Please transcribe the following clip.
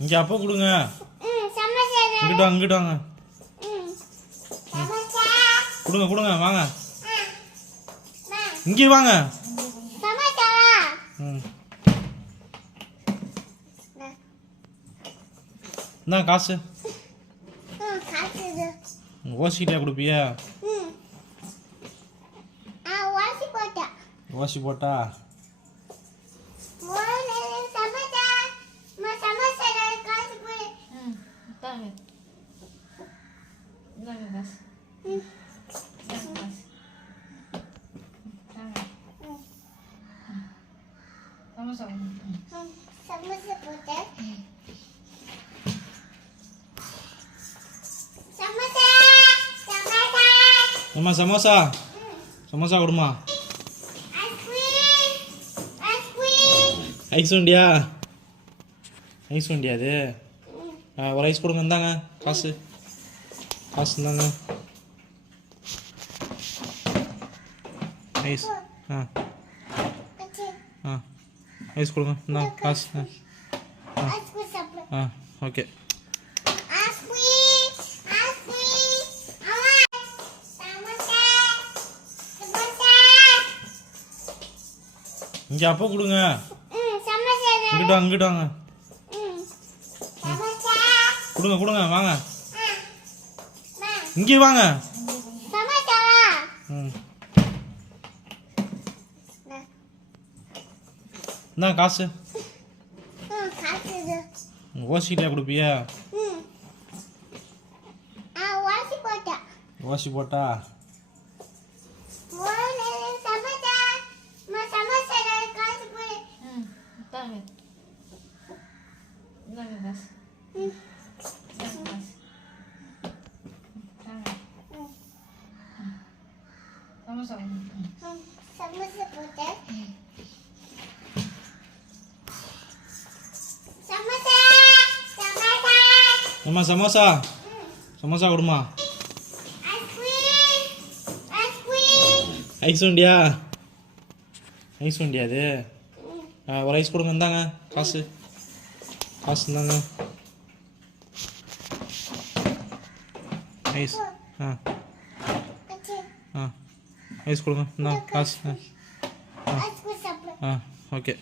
இங்கே அப்போ கொடுங்க. இங்கிட்டு வாங்க இங்கிட்டு வாங்க. கொடுங்க கொடுங்க வாங்க. இங்கே வாங்க. இந்தாங்க காசு. ஓசிக்கிட்டே கொடுப்பியா? ஓசி போட்டா? தாங்க இந்தாங்க காசு ம் இந்தாங்க காசு தாங்க ம் சமோசா ம் சமோசா போட்டா சமோசா சமோசா அம்மா சமோசா சமோசா கொடுமா ice cream ice cream ice வண்டியா ஐஸ் வண்டியா அது ம் ஆ, ஒரு ஐஸ் கொடுங்க இந்தாங்க காசு. காசு இந்தாங்க. ஐஸ் ஆ. ஆ ஐஸ் கொடுங்க இந்தாங்க காசு. ஆ. ஆ. ஓகே இங்கே அப்போ கொடுங்க. ம் சமோசா கொடுங்க கொடுங்க வாங்க. இங்கே வாங்க. இந்தாங்க காசு. ஓசிக்கிட்டே கொடுப்பியா? ஓசி போட்டா. ஒரு சமோசா மா சமோசா காசு போடு ம் தாங்க இந்தாங்க காசு ம் இந்தாங்க காசு தாங்க ம் சமோசா சமோசா போட்டா சமோசா சமோசா அம்மா சமோசா சமோசா கொடுமா ஐஸ் வண்டியா ஐஸ் வண்டியா அது ஒரு ஐஸ் கொடுங்க இந்தாங்க காசு காசு இந்தாங்க ஐஸ் ஆ ஐஸ் கொடுங்க இந்தாங்க காசு ஆ ஐஸ்கிரீம் சாப்பிடு ஆ ஓகே